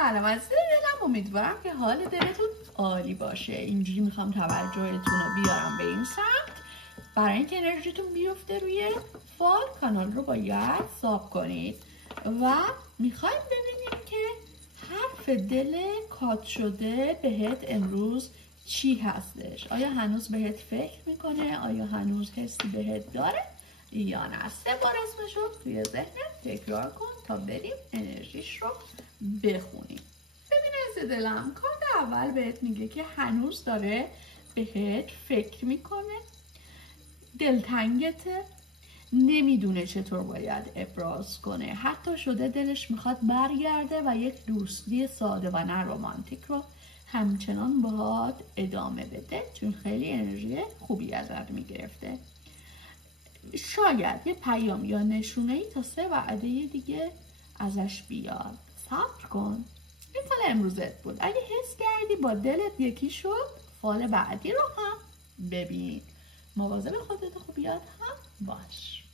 سلامتی دلم. امیدوارم که حال دلتون عالی باشه. اینجوری میخوام توجهتون رو بیارم به این سمت. برای اینکه انرژیتون بیفته روی فال، کانال رو باید صاف کنید و میخوایم ببینیم که حرف دل کات شده بهت امروز چی هستش. آیا هنوز بهت فکر میکنه؟ آیا هنوز حسی بهت داره یا نه؟ 3 بار اسمش رو توی ذهنت تکرار کن تا بریم انرژیش رو بخونیم. ببین از دلم، کارت اول بهت میگه که هنوز داره بهت فکر میکنه، دلتنگته، نمیدونه چطور باید ابراز کنه. حتی شده دلش میخواد برگرده و یک دوستی ساده و نه رمانتیک رو همچنان باهات ادامه بده، چون خیلی انرژی خوبی ازت میگرفته. شاید یه پیام یا نشونه ای تا 3 وعده دیگه ازش بیاد. صبر کن. این فال امروزت بود. اگه حس کردی با دلت یکی شد، فال بعدی رو هم ببین. مواظب خودت خوب یاد هم باش.